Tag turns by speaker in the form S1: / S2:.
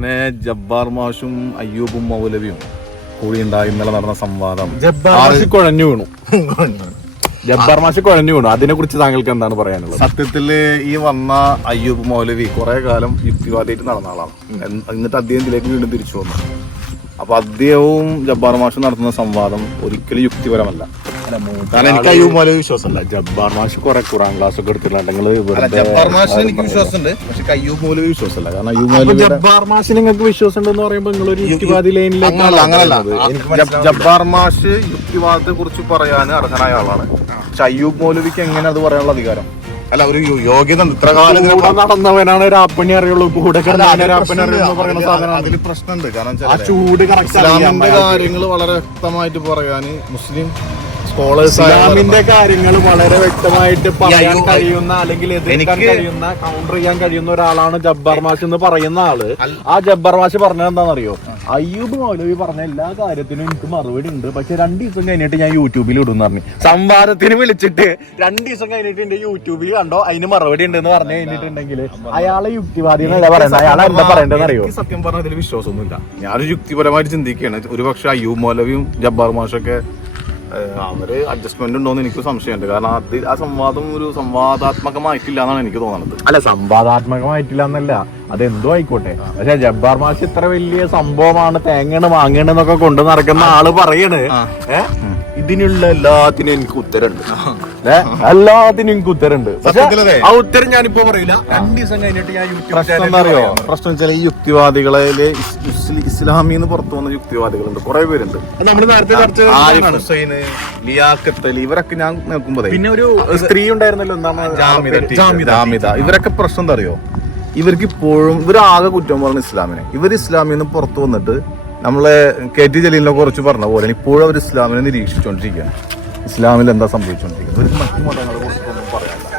S1: അങ്ങനെ ജബ്ബാർ മാഷും അയ്യൂബും മൗലവിയും കൂടി ഉണ്ടായി ഇന്നലെ നടന്ന സംവാദം.
S2: ജബ്ബാർ
S1: മാഷ് കുഴഞ്ഞു വീണു. ജബ്ബാർ മാഷ് കുഴഞ്ഞു വീണു. അതിനെ കുറിച്ച് താങ്കൾക്ക് എന്താണ് പറയാനുള്ളത്? സത്യത്തിൽ ഈ വന്ന അയ്യൂബ് മൗലവി കുറെ കാലം യുക്തിവാദിയായിട്ട് നടന്ന ആളാണ്. എന്ന് എന്നിട്ട് അദ്ദേഹം ഇതിലേക്ക് വീണ്ടും തിരിച്ചു വന്നു. അപ്പൊ അദ്ദേഹവും ജബ്ബാർ മാഷും നടത്തുന്ന സംവാദം ഒരിക്കലും യുക്തിപരമല്ല. കാരണം എനിക്ക് അയ്യൂബ് മൗലവി വിശ്വാസമല്ല ജബ്ബാർ മാഷ് കുറെ ഖുറാൻ ക്ലാസ് ഒക്കെ എടുത്തിട്ടുണ്ട്
S3: ജബ്ബാർ മാഷിന് എനിക്ക് വിശ്വാസമുണ്ട്. പക്ഷെ അയ്യൂബ്
S1: മൗലവി വിശ്വാസമല്ല. കാരണം അയ്യൂബ് മൗലവി
S2: ജബ്ബാർ മാഷ് നിങ്ങൾക്ക് വിശ്വാസം ഉണ്ടെന്ന് പറയുമ്പോൾ നിങ്ങൾ ഒരു യുക്തിവാദി
S1: അങ്ങനല്ല അങ്ങനല്ല. ജബ്ബാർ മാഷ് യുക്തിവാദത്തെ കുറിച്ച് പറയാൻ അർഹനായ ആളാണ്. പക്ഷെ അയ്യൂബ് മൗലവിക്ക് എങ്ങനെ അത് പറയാനുള്ള അധികാരം?
S3: അല്ല ഒരു യോഗ്യത. ഇത്ര കാലം
S2: നടന്നവനാണ് ഒരു രാപ്പണി അറിയുള്ളൂ. കൂടെ
S1: അതിൽ പ്രശ്നമുണ്ട്. കാരണം
S2: ചൂട്
S1: ഇസ്ലാമിന്റെ കാര്യങ്ങൾ വളരെ വ്യക്തമായിട്ട് പറയാന് മുസ്ലിം
S2: ഇസ്ലാമിന്റെ കാര്യങ്ങൾ വളരെ വ്യക്തമായിട്ട് പറയാൻ കഴിയുന്ന അല്ലെങ്കിൽ എതിർക്കാൻ കഴിയുന്ന കൗണ്ടർ ചെയ്യാൻ കഴിയുന്ന ഒരാളാണ് ജബ്ബാർ മാഷ് എന്ന് പറയുന്ന ആൾ. ആ ജബ്ബാർ മാഷ് പറഞ്ഞത് എന്താണെന്നറിയോ? അയ്യൂബ് മൗലവി പറഞ്ഞ എല്ലാ കാര്യത്തിനും എനിക്ക് മറുപടി ഉണ്ട്. പക്ഷെ രണ്ടു ദിവസം കഴിഞ്ഞിട്ട് ഞാൻ യൂട്യൂബിൽ ഇടും പറഞ്ഞു. സംവാദത്തിന് വിളിച്ചിട്ട് രണ്ടു ദിവസം കഴിഞ്ഞിട്ട് എന്റെ യൂട്യൂബിൽ കണ്ടോ? അതിന് മറുപടി ഉണ്ട് എന്ന് പറഞ്ഞു കഴിഞ്ഞിട്ടുണ്ടെങ്കിൽ അയാളെ യുക്തിവാദി എന്നല്ല പറയുന്നത്. അയാളെ എന്താ പറയേണ്ടതെന്ന് അറിയോ?
S1: സത്യം പറഞ്ഞ അതിൽ വിശ്വാസമൊന്നുമില്ല. ഞാനൊരു യുക്തിപരമായിട്ട് ചിന്തിക്കുകയാണ്. ഒരുപക്ഷെ അയ്യൂബ് മൗലവിയും ജബ്ബാർ മാഷൊക്കെ ഏഹ്, അവർ അഡ്ജസ്റ്റ്മെന്റ് ഉണ്ടോന്ന് എനിക്ക് സംശയമുണ്ട്. കാരണം അത് ആ സംവാദം ഒരു സംവാദാത്മകമായിട്ടില്ല എന്നാണ് എനിക്ക് തോന്നുന്നത്.
S2: അല്ല സംവാദാത്മകമായിട്ടില്ല എന്നല്ല അത് എന്തോ ആയിക്കോട്ടെ. പക്ഷെ ജബ്ബാർ മാഷ് ഇത്ര വലിയ സംഭവമാണ് തേങ്ങണ് വാങ്ങണെന്നൊക്കെ കൊണ്ടു നടക്കുന്ന ആൾ പറയണ്. ഏ? ഇതിനുള്ള എല്ലാത്തിനും എനിക്ക് ഉത്തരണ്ട് ഏ? എല്ലാത്തിനും എനിക്ക് പക്ഷെ
S3: സത്യത്തിലതെ.
S2: ആ ഉത്തരം ഞാനിപ്പോ പറയില്ല രണ്ട് ദിവസം കഴിഞ്ഞിട്ട് ഞാൻ
S1: പ്രശ്നം അറിയോ? പ്രശ്നം വെച്ചാൽ ഈ യുക്തിവാദികളിൽ ഇസ്ലി- ഇസ്ലാമിൽ നിന്ന് പുറത്തു വന്ന യുക്തിവാദികളുണ്ട്. കുറെ പേരുണ്ട്.
S2: നമ്മൾ നേരത്തെ ചർച്ച
S1: ആരിഫ് ഹുസൈന് ലിയാഖത്ത് അലി ഇവരൊക്കെ ഞാൻ നോക്കുമ്പോ
S2: പിന്നെ ഒരു സ്ത്രീ ഉണ്ടായിരുന്നല്ലോ എന്താണ്
S1: ജാമിദ ഇവരൊക്കെ പ്രശ്നം എന്താ അറിയോ? ഇവർക്ക് ഇപ്പോഴും ഇവരാകെ കുറ്റം പറഞ്ഞ ഇസ്ലാമിനെ. ഇവർ ഇസ്ലാമിൽ നിന്ന് പുറത്തു വന്നിട്ട് നമ്മളെ കെ ടി ജലീലിനെ കുറിച്ച് പറഞ്ഞ പോലെ ഇപ്പോഴും അവർ ഇസ്ലാമിനെ നിരീക്ഷിച്ചുകൊണ്ടിരിക്കുകയാണ്. ഇസ്ലാമിൽ എന്താ സംഭവിച്ചുകൊണ്ടിരിക്കുന്നത്? ഒരു മറ്റു മതങ്ങളെ കുറിച്ചൊന്നും പറയാനില്ല.